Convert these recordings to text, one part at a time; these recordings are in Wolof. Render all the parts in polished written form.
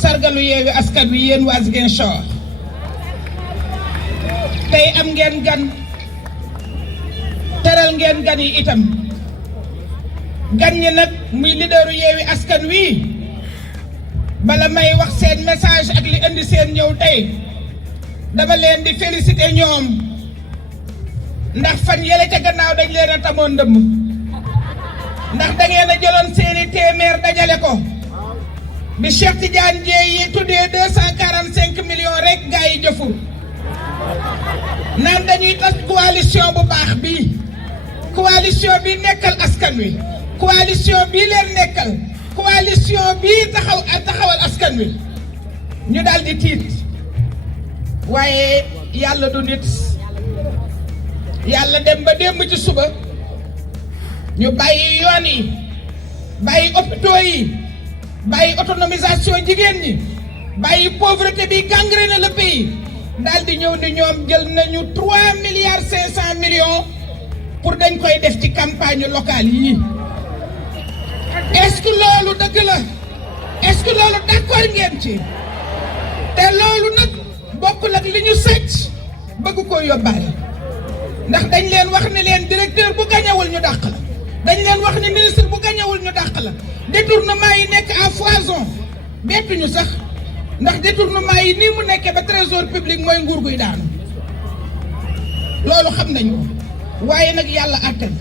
sargalu Yewwi Askan Wi yéen waa Ziguinchor tey am ngeen gan teral ngeen gan yi itam gan ñi nag muy leaderu Yewwi Askan Wi bala may wax seen message ak li indi seen ñëw tey dama leen di féliciter ñoom ndax fan yële ca gannaaw dañ leen a tamoon ndëmm ndax da ngeen a jëloon seeni téeméer dajale ko bi Cheikh Tidiane Dièye yi tuddee 245 millions rek gaa yi jëfur naan dañuy tas coalition bu baax bii coalition bi nekkal askan wi coalition bii leen nekkal coalition bii taxawal askan wi ñu daal di tiit waaye yàlla du nit yàlla dem ba démb ci suba ñu bàyyi yoon yi bàyyi hôpitaux yi bàyyi autonomisation jigéen ñi bàyyi pauvreté bi gangréné le pays daal di ñëw ni ñoom jël nañu 3 milliards 500 millions pour dañ koy def ci campagne locale yi est-ce que loolu dëgg la est-ce que loolu d'accord ngeen ci te loolu nag bokkul ak li ñu sàcc bëgg koo yóbbaale ndax dañ leen wax ni leen directeur bu gañewul ñu dàq la dañ leen wax ni ministre bu gañewul ñu dàq la détournement yi nekk à foison bettuñu sax ndax détournement yi nii mu nekkee ba trésor public mooy nguur guy daanu loolu xam nañu ko waaye nag yàlla àttan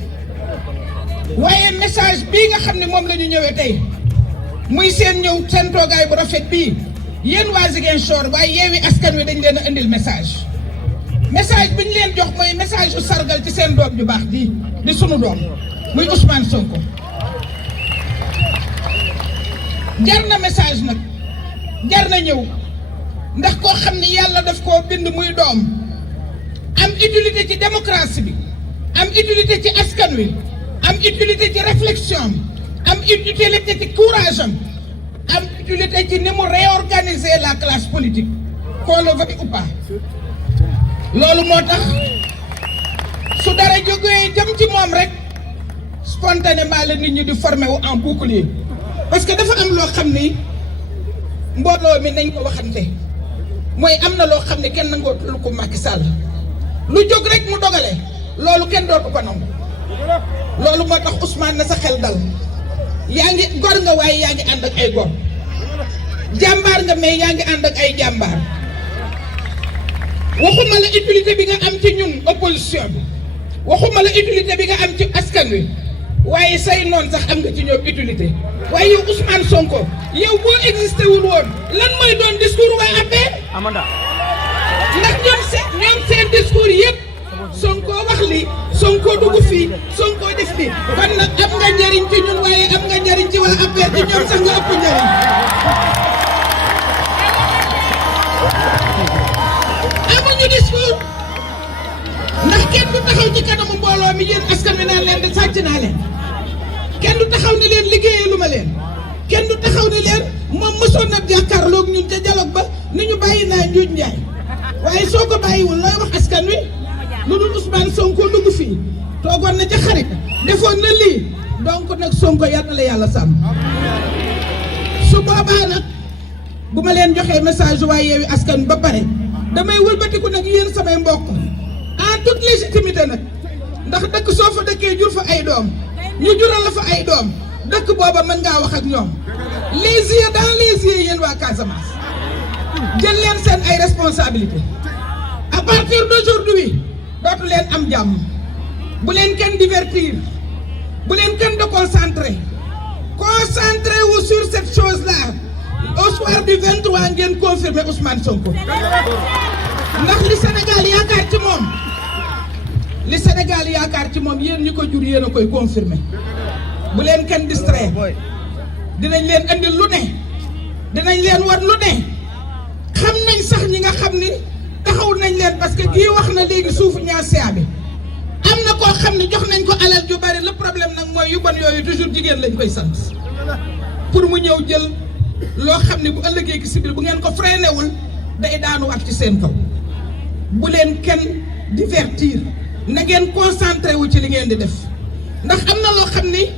waaye message bii nga xam ne moom la ñu ñëwee tey muy seen ñëw seen toogaay bu rafet bii yéen waa Ziguinchor waaye Yewwi Askan Wi dañ leen a indil message bi ñu leen jox mooy message u sargal ci seen doom ju baax di sunu doom muy Ousmane Sonko jar na message nag jar na ñëw ndax koo xam ne yàlla daf koo bind muy doom am utilité ci démocratie bi am utilité ci askan wi am utilité ci réflexion am utilité ci courage am utilité ci ni mu réorganiser la classe politique qu'on le veuille ou pas loolu moo tax su dara jógee jëm ci moom rek spontanément la nit ñi di formé wu en bouclier parce que dafa am loo xam ni mbooloo mi nañ ko waxante mooy am na loo xam ne kenn nangootul ko Macky Sall lu jóg rek mu dogale loolu kenn dootu ko nangu loolu moo tax Ousmane na sa xel dal yaa ngi gor nga waaye yaa ngi ànd ak ay gor jàmbaar nga mais yaa ngi ànd ak ay jàmbaar waxuma la utilité bi nga am ci ñun opposition bi waxuma la utilité bi nga am ci askan wi waaye say noon sax am nga ci ñoom utilité waaye yow Ousmane Sonko yow boo existé wul woon lan mooy doon discours waa APR Amanda ndax ñoom seen discours yëpp Sonko wax li Sonko dugg fii Sonko def li kon nag am nga njariñ ci ñun waaye am nga njariñ ci waa APR ci ñoom sax nga ëpp njariñ amuñu discours ndax kenn du taxaw ci kanamu mbooloo mi yéen askan wi naan leen de sàcc naa leen kenn du taxaw ni leen liggéeyalu ma leen kenn du taxaw ni leen moom mësoon na jàkkaarloog ñun ca dialogue ba ni ñu bàyyi naa njuuj njaay waaye soo ko bàyyiwul looy wax askan wi lu dul Ousmane Sonko dugg fii toogoon na ca xarit defoon na lii donc nag Sonko yal na la yàlla sàmm su boobaa nag bu ma leen joxee message waaye Yewwi Askan ba pare damay wëlbatiku nag yéen samay mbokk en toute légitimité nag ndax dëkk soo fa dëkkee jur fa ay doom ñu jural la fa ay doom dëkk booba mën ngaa wax ak ñoom les yeux dans les yeux yéen waa Casamance jël leen seen ay responsabilités à partir d'aujourd'hui dootu leen am jàmm bu leen kenn divertir bu leen kenn déconcentré concentrez vous sur cette chose là au soir du 23 ngeen confirmer Ousmane Sonko ndax li Sénégal yaakaar ci moom li Sénégal yaakaar ci moom yéen ñi ko jur yéen a koy confirmer bu leen kenn distraire dinañ leen andil lu ne dinañ leen wan lu ne xam nañ sax ñi nga xam ni taxaw nañ leen parce que kii wax na léegi suufu ñaasiya bi am na koo xam ne jox nañ ko alal ju bari le problème nag mooy yu bon yooyu toujours jigéen lañ koy sant pour mu ñëw jël loo xam ne bu ëllëgee si biir bu ngeen ko freiné wul day daanuwaat ci seen kaw bu leen kenn divertir na ngeen concentré wu ci li ngeen di def ndax am na loo xam ni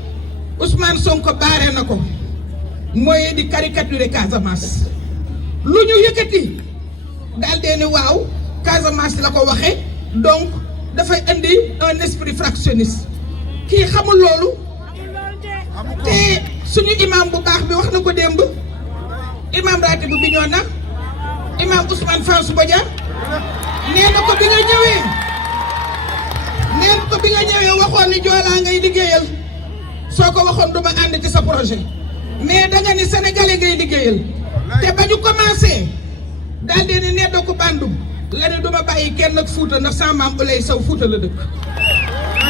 Ousmane Sonko baare na ko mooy di caricaturer Casamance lu ñu yëkkati daal dee ni waaw Casamance la ko waxee donc dafay indi un esprit fractionniste kii xamul loolu te suñu imam bu baax bi wax na ko démb imam Ratibu Bignona imam Ousmane Fansou Bodian nee na ko bi nga ñëwee waxoon ni Joola ngay liggéeyal soo ko waxoon duma ànd ci sa projet mais danga ni sénégalais ngay liggéeyal te ba ñu commencé daal di ne neddo ko bandum la ne duma bàyyi kenn ak Fuuta ndax sama maam Ulay Saw Fuuta la dëkk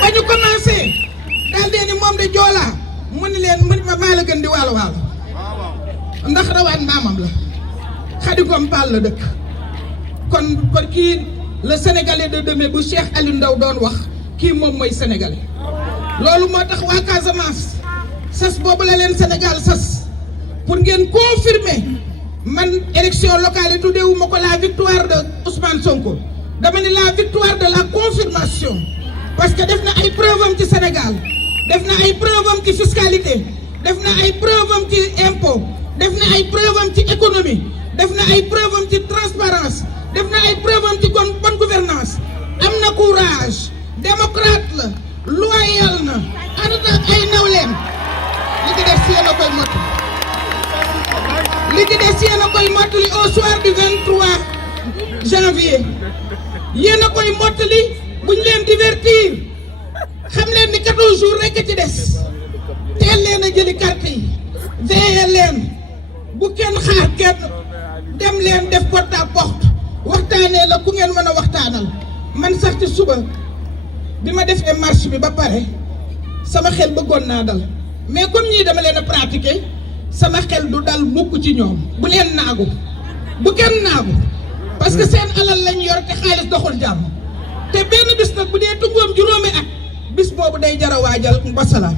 ba ñu commencé daal di ne moom de Joola mu ni leen maa la gën di waalo waalo ndax rawaan maamam la Xadigom Paal la dëkk kon kii le sénégalais de demain bu Cheikh Aliou Ndao doon wax kii moom mooy sénégalais loolu moo tax waa Casamance sas boobu la leen Sénégal sas pour ngeen confirmer man élection locale yi tuddeewuma ko la victoire de Ousmane Sonko dama ne la victoire de la confirmation parce que def na ay preuve am ci Sénégal def na ay preuve am ci fiscalité def na ay preuve am ci impôt def na ay preuve am ci économie def na ay preuve am ci transparence def na ay preuve am ci bonne gouvernance am na courage démocrate la loyal na ànd ak ay nawleem li ci def si yéen a koy mottali li ci def si yéen a koy mottali au soir du 23 janvier yéen a koy mottali buñ leen divertir xam leen ni 14 jours rek ci des teel leen a jëli carte yi veillé leen bu kenn xaar kenn dem leen def porte à porte waxtaanee la ku ngeen mën a waxtaanal man sax ci suba bi ma defee marche bi ba pare sama xel bëggoon naa dal mais comme ñii dama leen a pratiquer sama xel du dal mukk ci ñoom bu leen naagu bu kenn naagu parce que seen alal lañ yor te xaalis doxul jàmm te benn bis nag bu dee tungoom juróomi at bis boobu day jar a waajal wasalaam